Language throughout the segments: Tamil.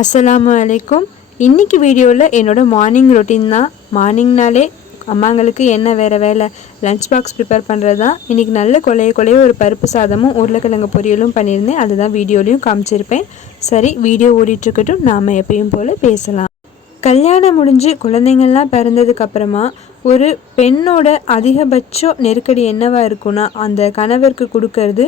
அஸ்ஸலாமு அலைக்கும். இன்றைக்கி வீடியோவில் என்னோடய மார்னிங் ரொட்டீன் தான். மார்னிங்னாலே அம்மாங்களுக்கு என்ன வேறு வேலை, லஞ்ச் பாக்ஸ் ப்ரிப்பேர் பண்ணுறது தான். இன்றைக்கி நல்ல கொலைய ஒரு பருப்பு சாதமும் உருளைக்கிழங்கு பொரியலும் பண்ணியிருந்தேன். அதுதான் வீடியோலையும் காமிச்சிருப்பேன். சரி, வீடியோ ஓடிட்டுருக்கட்டும், நாம் எப்பயும் போல் பேசலாம். கல்யாணம் முடிஞ்சு குழந்தைங்கள்லாம் பிறந்ததுக்கப்புறமா ஒரு பெண்ணோட அதிகபட்சம் நெருக்கடி என்னவாக இருக்குன்னா, அந்த கணவருக்கு கொடுக்கறது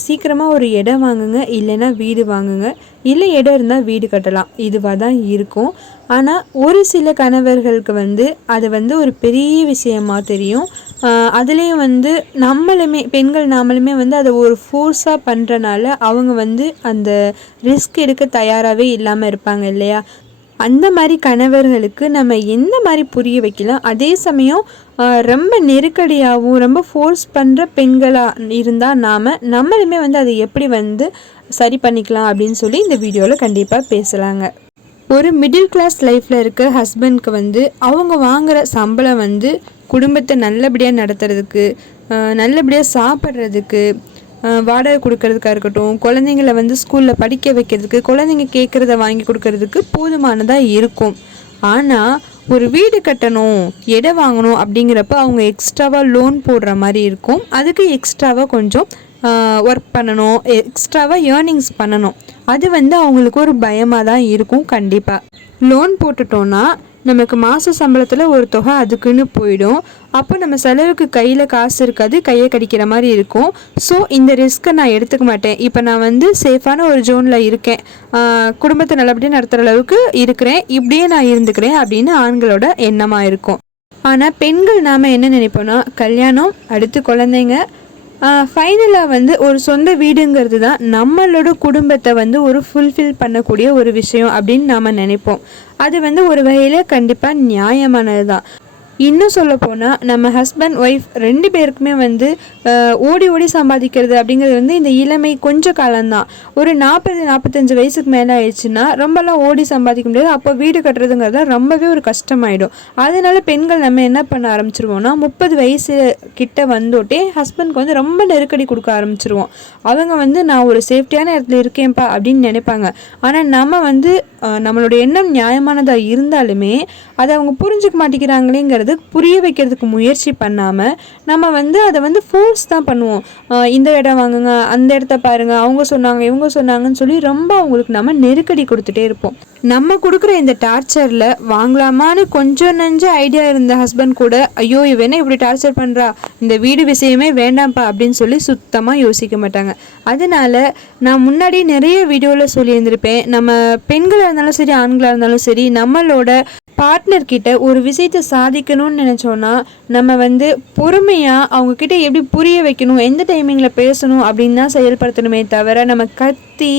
சீக்கிரமாக ஒரு இடம் வாங்குங்க, இல்லைன்னா வீடு வாங்குங்க, இல்லை இடம் இருந்தால் வீடு கட்டலாம், இதுவாக தான் இருக்கும். ஆனால் ஒரு சில கணவர்களுக்கு அது ஒரு பெரிய விஷயமாக தெரியும். அதுலேயும் பெண்கள் நாமளுமே அதை ஒரு ஃபோர்ஸாக பண்ணுறனால அவங்க அந்த ரிஸ்க் எடுக்க தயாராகவே இல்லாமல் இருப்பாங்க இல்லையா? அந்த மாதிரி கணவர்களுக்கு நம்ம எந்த மாதிரி புரிய வைக்கலாம், அதே சமயம் ரொம்ப நெருக்கடியாகவும் ரொம்ப ஃபோர்ஸ் பண்ணுற பெண்களாக இருந்தால் நம்மளுமே அதை எப்படி சரி பண்ணிக்கலாம் அப்படின்னு சொல்லி இந்த வீடியோவில் கண்டிப்பாக பேசலாங்க. ஒரு மிடில் கிளாஸ் லைஃப்பில் இருக்க ஹஸ்பண்ட்க்கு அவங்க வாங்குகிற சம்பளம் குடும்பத்தை நல்லபடியாக நடத்துறதுக்கு, நல்லபடியாக சாப்பிட்றதுக்கு, வாடகை கொடுக்கறதுக்காக இருக்கட்டும், குழந்தைங்கள ஸ்கூலில் படிக்க வைக்கிறதுக்கு, குழந்தைங்க கேட்குறத வாங்கி கொடுக்கறதுக்கு போதுமானதாக இருக்கும். ஆனால் ஒரு வீடு கட்டணும், இடம் வாங்கணும் அப்படிங்கிறப்ப அவங்க எக்ஸ்ட்ராவாக லோன் போடுற மாதிரி இருக்கும். அதுக்கு எக்ஸ்ட்ராவாக கொஞ்சம் ஒர்க் பண்ணணும், எக்ஸ்ட்ராவாக ஏர்னிங்ஸ் பண்ணணும். அது அவங்களுக்கு ஒரு பயமாக தான் இருக்கும். கண்டிப்பாக லோன் போட்டுட்டோன்னா நமக்கு மாத சம்பளத்தில் ஒரு தொகை அதுக்குன்னு போயிடும். அப்போ நம்ம செலவுக்கு கையில் காசு இருக்காது, கையை கடிக்கிற மாதிரி இருக்கும். ஸோ இந்த ரிஸ்க்கை நான் எடுத்துக்க மாட்டேன். இப்போ நான் சேஃபான ஒரு ஜோனில் இருக்கேன், குடும்பத்தை நல்லபடியாக நடத்துகிற அளவுக்கு இருக்கிறேன், இப்படியே நான் இருந்துக்கிறேன் அப்படின்னு ஆண்களோட எண்ணமாக இருக்கும். ஆனால் பெண்கள் நாம் என்ன நினைப்போன்னா, கல்யாணம், அடுத்து குழந்தைங்க, ஃபைனலாக ஒரு சொந்த வீடுங்கிறது தான் நம்மளோட குடும்பத்தை ஒரு ஃபுல்ஃபில் பண்ணக்கூடிய ஒரு விஷயம் அப்படின்னு நாம் நினைப்போம். அது ஒரு வகையில் கண்டிப்பாக நியாயமானது தான். இன்னும் சொல்ல போனால் நம்ம ஹஸ்பண்ட் ஒய்ஃப் ரெண்டு பேருக்குமே ஓடி ஓடி சம்பாதிக்கிறது அப்படிங்கிறது இந்த இளமை கொஞ்ச காலம்தான். ஒரு 40-45 வயசுக்கு மேலே ஆயிடுச்சுன்னா ரொம்பலாம் ஓடி சம்பாதிக்க முடியாது. அப்போ வீடு கட்டுறதுங்கிறது ரொம்பவே ஒரு கஷ்டமாயிடும். அதனால பெண்கள் நம்ம என்ன பண்ண ஆரம்பிச்சிருவோம்னா, 30 வயசு கிட்ட வந்தோட்டே ஹஸ்பண்ட்க்கு ரொம்ப நெருக்கடி கொடுக்க ஆரம்பிச்சிருவோம். அவங்க நான் ஒரு சேஃப்டியான இடத்துல இருக்கேன்ப்பா அப்படின்னு நினைப்பாங்க. ஆனால் நம்ம நம்மளோட எண்ணம் நியாயமானதாக இருந்தாலுமே அதை அவங்க புரிஞ்சுக்க மாட்டேங்கிறாங்களேங்கிறது புரிய வைக்கிறதுக்கு முயற்சி பண்ணாமல் நம்ம அதை ஃபோர்ஸ் தான் பண்ணுவோம். இந்த இடம் வாங்குங்க, அந்த இடத்த பாருங்க, அவங்க சொன்னாங்க இவங்க சொன்னாங்கன்னு சொல்லி ரொம்ப அவங்களுக்கு நம்ம நெருக்கடி கொடுத்துட்டே இருப்போம். நம்ம கொடுக்குற இந்த டார்ச்சரில் வாங்கலாமான்னு கொஞ்சம் நஞ்ச ஐடியா இருந்த ஹஸ்பண்ட் கூட, ஐயோ இவனா இப்படி டார்ச்சர் பண்ணுறா, இந்த வீடு விஷயமே வேண்டாம்ப்பா அப்படின்னு சொல்லி சுத்தமாக யோசிக்க மாட்டாங்க. அதனால நான் முன்னாடி நிறைய வீடியோவில் சொல்லியிருந்திருப்பேன், நம்ம பெண்களாக இருந்தாலும் சரி ஆண்களாக இருந்தாலும் சரி, நம்மளோட பார்ட்னர்கிட்ட ஒரு விஷயத்தை சாதிக்கணும்னு நினச்சோன்னா நம்ம பொறுமையாக அவங்கக்கிட்ட எப்படி புரிய வைக்கணும், எந்த டைமிங்கில் பேசணும் அப்படின்னு தான் செயல்படுத்தணுமே தவிர, நம்ம கத்தி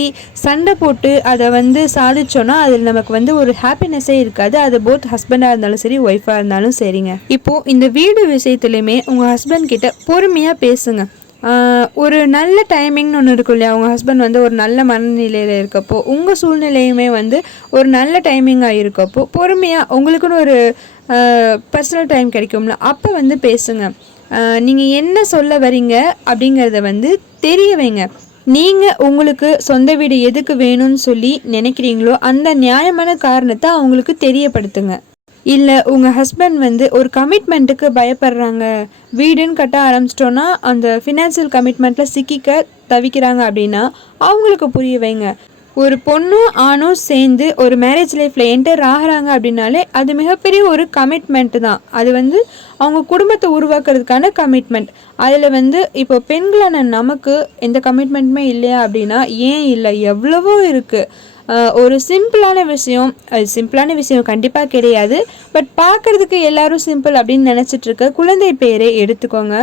சண்டை போட்டு அதை சாதிச்சோன்னா அதில் நமக்கு ஒரு ஹாப்பினஸ்ஸே இருக்காது. அது போத் ஹஸ்பண்டாக இருந்தாலும் சரி ஒய்ஃபாக இருந்தாலும் சரிங்க. இப்போது இந்த வீடு விஷயத்துலையுமே உங்கள் ஹஸ்பண்ட் கிட்ட பொறுமையாக பேசுங்க. ஒரு நல்ல டைமிங்னு ஒன்று இருக்கும் இல்லையா? உங்கள் ஹஸ்பண்ட் ஒரு நல்ல மனநிலையில் இருக்கப்போ, உங்கள் சூழ்நிலையுமே ஒரு நல்ல டைமிங்காக இருக்கப்போ பொறுமையாக உங்களுக்குன்னு ஒரு பர்சனல் டைம் கிடைக்கும்ல, அப்போ பேசுங்க. நீங்கள் என்ன சொல்ல வரீங்க அப்படிங்கிறத தெரிய வைங்க. நீங்கள் உங்களுக்கு சொந்த வீடு எதுக்கு வேணும்னு சொல்லி நினைக்கிறீங்களோ அந்த நியாயமான காரணத்தை அவங்களுக்கு தெரியப்படுத்துங்க. இல்லை உங்கள் ஹஸ்பண்ட் ஒரு கமிட்மெண்ட்டுக்கு பயப்படுறாங்க, வீடுன்னு கட்ட ஆரம்பிச்சிட்டோன்னா அந்த ஃபினான்சியல் கமிட்மெண்ட்டில் சிக்கிக்க தவிக்கிறாங்க அப்படின்னா அவங்களுக்கு புரிய வைங்க. ஒரு பொண்ணும் ஆணும் சேர்ந்து ஒரு மேரேஜ் லைஃப்பில் என்டர் ஆகிறாங்க அப்படின்னாலே அது மிகப்பெரிய ஒரு கமிட்மெண்ட்டு தான். அது அவங்க குடும்பத்தை உருவாக்குறதுக்கான கமிட்மெண்ட். அதில் இப்போ பெண்களான நமக்கு எந்த கமிட்மெண்ட்டுமே இல்லையா அப்படின்னா, ஏன் இல்லை, எவ்வளவோ இருக்குது. ஒரு சிம்பிளான விஷயம் கண்டிப்பாக கிடையாது. பட் பார்க்குறதுக்கு எல்லாரும் சிம்பிள் அப்படின்னு நினச்சிட்ருக்க குழந்தை பேரை எடுத்துக்கோங்க.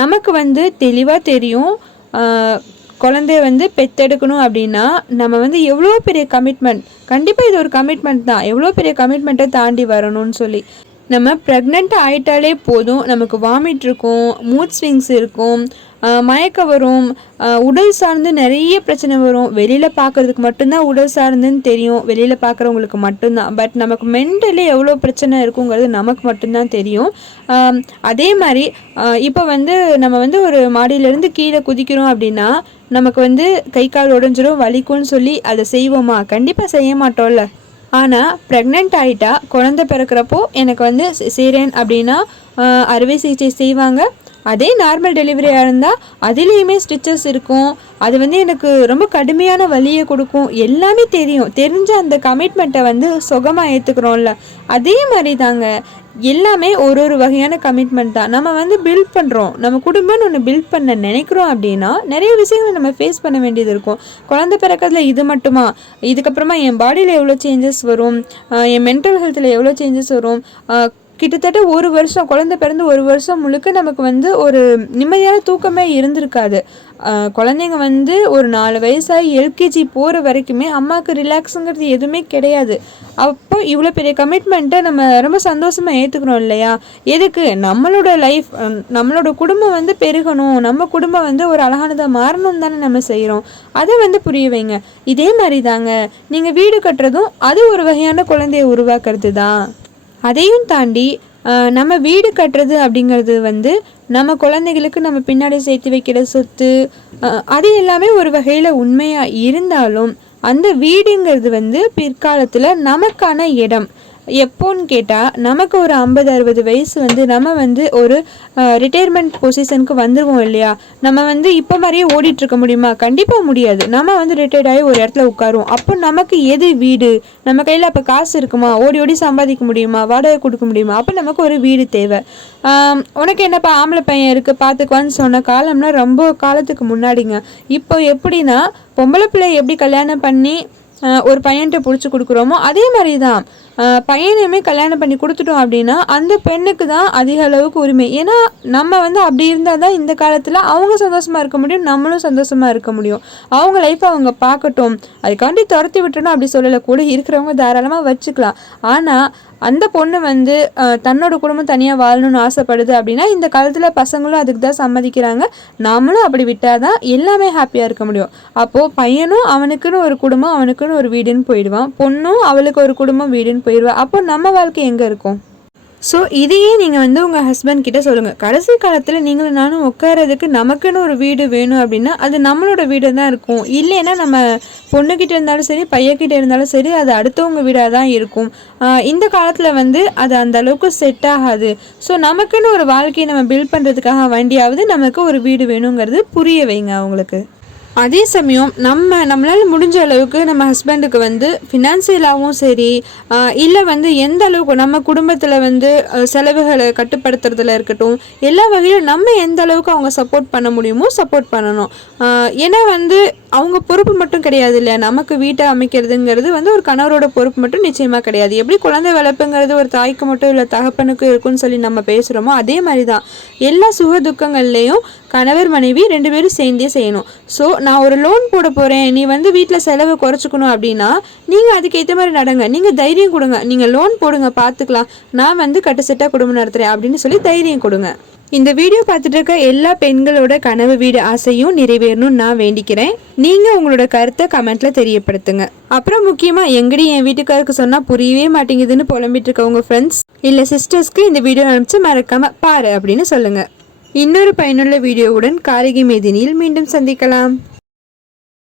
நமக்கு தெளிவாக தெரியும், குழந்தைய பெற்றெடுக்கணும் அப்படின்னா நம்ம எவ்வளோ பெரிய கமிட்மெண்ட், கண்டிப்பாக இது ஒரு கமிட்மெண்ட் தான், எவ்வளோ பெரிய கமிட்மெண்ட்டை தாண்டி வரணும்னு சொல்லி. நம்ம ப்ரெக்னென்ட் ஆகிட்டாலே போதும், நமக்கு வாமிட் இருக்கும், மூட் ஸ்விங்ஸ் இருக்கும், மயக்கம் வரும், உடல் சார்ந்து நிறைய பிரச்சனை வரும். வெளியில் பார்க்குறதுக்கு மட்டும்தான் உடல் சார்ந்துன்னு தெரியும், வெளியில் பார்க்குறவங்களுக்கு மட்டும்தான். பட் நமக்கு மென்டலி எவ்வளோ பிரச்சனை இருக்குங்கிறது நமக்கு மட்டும்தான் தெரியும். அதே மாதிரி இப்போ வந்து நம்ம வந்து ஒரு மாடியிலேருந்து கீழே குதிக்கிறோம் அப்படின்னா நமக்கு வந்து கை கால் உடஞ்சிரும், வலிக்கும்னு சொல்லி அதை செய்வோமா? கண்டிப்பாக செய்ய மாட்டோம்ல. ஆனால் ப்ரெக்னென்ட் ஆகிட்டா குழந்தை பிறக்கிறப்போ எனக்கு வந்து சிசேரியன் அப்படின்னா அறுவை சிகிச்சை செய்வாங்க. அதே நார்மல் டெலிவரியாக இருந்தால் அதுலேயுமே ஸ்டிச்சஸ் இருக்கும். அது வந்து எனக்கு ரொம்ப கடுமையான வலியை கொடுக்கும். எல்லாமே தெரியும். தெரிஞ்ச அந்த கமிட்மெண்ட்டை வந்து சுகமாக ஏற்றுக்கிறோம்ல, அதே மாதிரி தாங்க எல்லாமே ஒரு வகையான கமிட்மெண்ட் தான். நம்ம வந்து பில்ட் பண்ணுறோம், நம்ம குடும்பம்னு ஒன்று பில்ட் பண்ண நினைக்கிறோம் அப்படின்னா நிறைய விஷயங்களை நம்ம ஃபேஸ் பண்ண வேண்டியது இருக்கும். குழந்தை பிறக்கிறதுல இது மட்டுமா, இதுக்கப்புறமா என் பாடியில் எவ்வளோ சேஞ்சஸ் வரும், என் மென்டல் ஹெல்த்தில் எவ்வளோ சேஞ்சஸ் வரும். கிட்டத்தட்ட 1 வருஷம், குழந்தை பிறந்து 1 வருஷம் முழுக்க நமக்கு வந்து ஒரு நிம்மதியான தூக்கமே இருந்திருக்காது. குழந்தைங்க வந்து ஒரு 4 வயசாகி எல்கேஜி போகிற வரைக்குமே அம்மாவுக்கு ரிலாக்ஸுங்கிறது எதுவுமே கிடையாது. அப்போ இவ்வளோ பெரிய கமிட்மெண்ட்டை நம்ம ரொம்ப சந்தோஷமாக ஏற்றுக்கிறோம் இல்லையா? எதுக்கு? நம்மளோட லைஃப், நம்மளோட குடும்பம் வந்து பெருகணும், நம்ம குடும்பம் வந்து ஒரு அழகானதாக மாறணும்னு தானே நம்ம செய்கிறோம். அதை வந்து புரிய வைங்க. இதே மாதிரி தாங்க நீங்கள் வீடு கட்டுறதும் அது ஒரு வகையான குழந்தையை உருவாக்குறது தான். அதையும் தாண்டி நம்ம வீடு கட்டுறது அப்படிங்கிறது வந்து நம்ம குழந்தைகளுக்கு நம்ம பின்னாடி சேர்த்து வைக்கிற சொத்து, அது எல்லாமே ஒரு வகையில் உண்மையாக இருந்தாலும் அந்த வீடுங்கிறது வந்து பிற்காலத்தில் நமக்கான இடம். எப்போன்னு கேட்டால் நமக்கு ஒரு 50-60 வயசு வந்து நம்ம வந்து ஒரு ரிட்டையர்மெண்ட் பொசிஷனுக்கு வந்துடுவோம் இல்லையா? நம்ம வந்து இப்போ மாதிரியே ஓடிட்டுருக்க முடியுமா? கண்டிப்பாக முடியாது. நம்ம வந்து ரிட்டையர்ட் ஆகி ஒரு இடத்துல உட்காருவோம். அப்போ நமக்கு எது வீடு? நம்ம கையில் அப்போ காசு இருக்குமா? ஓடி ஓடி சம்பாதிக்க முடியுமா? வாடகை கொடுக்க முடியுமா? அப்போ நமக்கு ஒரு வீடு தேவை. உனக்கு என்னப்பா ஆம்பளை பையன் இருக்குது பார்த்துக்குவான்னு சொன்ன காலம்னா ரொம்ப காலத்துக்கு முன்னாடிங்க. இப்போ எப்படின்னா பொம்பளை பிள்ளை எப்படி கல்யாணம் பண்ணி ஒரு பையன்கிட்ட பிடிச்சி கொடுக்குறோமோ அதே மாதிரி தான் பையனையுமே கல்யாணம் பண்ணி கொடுத்துட்டோம் அப்படின்னா அந்த பெண்ணுக்கு தான் அதிக அளவுக்கு உரிமை. ஏன்னா நம்ம வந்து அப்படி இருந்தால் தான் இந்த காலத்தில் அவங்க சந்தோஷமாக இருக்க முடியும், நம்மளும் சந்தோஷமாக இருக்க முடியும். அவங்க லைஃப்பை அவங்க பார்க்கட்டும். அதுக்காண்டி துரத்தி விட்டணும் அப்படி சொல்லலை, கூட இருக்கிறவங்க தாராளமாக வச்சுக்கலாம். ஆனால் அந்த பொண்ணு வந்து தன்னோட குடும்பம் தனியாக வாழணும்னு ஆசைப்படுது அப்படின்னா இந்த காலத்தில் பசங்களும் அதுக்கு தான் சம்மதிக்கிறாங்க. நாமளும் அப்படி விட்டால் தான் எல்லாமே ஹாப்பியாக இருக்க முடியும். அப்போது பையனும் அவனுக்குன்னு ஒரு குடும்பம், அவனுக்குன்னு ஒரு வீடுன்னு போயிடுவான், பொண்ணும் அவளுக்கு ஒரு குடும்பம் வீடுன்னு போயிடுவா. அப்போ நம்ம வாழ்க்கை எங்கே இருக்கும்? ஸோ இதையே நீங்கள் வந்து உங்கள் ஹஸ்பண்ட் கிட்ட சொல்லுங்கள். கடைசி காலத்தில் நீங்களும் நானும் உட்காரதுக்கு நமக்குன்னு ஒரு வீடு வேணும் அப்படின்னா அது நம்மளோட வீடு தான் இருக்கும். இல்லைன்னா நம்ம பொண்ணுக்கிட்ட இருந்தாலும் சரி பையன்கிட்ட இருந்தாலும் சரி அது அடுத்தவங்க வீடாக தான் இருக்கும். இந்த காலத்தில் வந்து அது அந்த அளவுக்கு செட் ஆகாது. ஸோ நமக்குன்னு ஒரு வாழ்க்கையை நம்ம பில்ட் பண்ணுறதுக்காக வண்டியாவது நமக்கு ஒரு வீடு வேணுங்கிறது புரிய வைங்க அவங்களுக்கு. அதே சமயம் நம்மளால் முடிஞ்ச அளவுக்கு நம்ம ஹஸ்பண்டுக்கு வந்து ஃபினான்சியலாகவும் சரி இல்லை வந்து எந்த அளவுக்கு நம்ம குடும்பத்தில் வந்து செலவுகளை கட்டுப்படுத்துறதுல இருக்கட்டும், எல்லா வகையிலும் நம்ம எந்த அளவுக்கு அவங்க சப்போர்ட் பண்ண முடியுமோ சப்போர்ட் பண்ணணும். ஏன்னா வந்து அவங்க பொறுப்பு மட்டும் கிடையாது இல்லையா? நமக்கு வீட்டை அமைக்கிறதுங்கிறது வந்து ஒரு கணவரோட பொறுப்பு மட்டும் நிச்சயமாக கிடையாது. எப்படி குழந்தை வளர்ப்புங்கிறது ஒரு தாய்க்கு மட்டும் இல்லை தகப்பனுக்கு இருக்குன்னு சொல்லி நம்ம பேசுகிறோமோ அதே மாதிரி தான் எல்லா சுக துக்கங்கள்லேயும் கணவர் மனைவி 2 பேரும் சேர்ந்தே செய்யணும். ஸோ நான் ஒரு லோன் போட போகிறேன், நீ வந்து வீட்டில் செலவு குறைச்சிக்கணும் அப்படின்னா நீங்கள் அதுக்கேற்ற மாதிரி நடங்க. நீங்கள் தைரியம் கொடுங்க, நீங்கள் லோன் போடுங்க பார்த்துக்கலாம், நான் வந்து கட்டுச்சட்டாக குடும்பம் நடத்துகிறேன் அப்படின்னு சொல்லி தைரியம் கொடுங்க. இந்த வீடியோ பார்த்துட்டு இருக்க எல்லா பெண்களோட கனவு வீடு ஆசையும் நிறைவேறணும்னு நான் வேண்டிக்கிறேன். நீங்கள் உங்களோட கருத்தை கமெண்ட்டில் தெரியப்படுத்துங்க. அப்புறம் முக்கியமாக எங்கடி என் வீட்டுக்காருக்கு சொன்னால் புரியவே மாட்டேங்குதுன்னு புலம்பிட்டு இருக்க உங்கள் ஃப்ரெண்ட்ஸ் இல்லை சிஸ்டர்ஸ்க்கு இந்த வீடியோ அனுப்பிச்சு மறக்காமல் பாரு அப்படின்னு சொல்லுங்கள். இன்னொரு பயனுள்ள வீடியோவுடன் காரிகை மேதினியில் மீண்டும் சந்திக்கலாம்.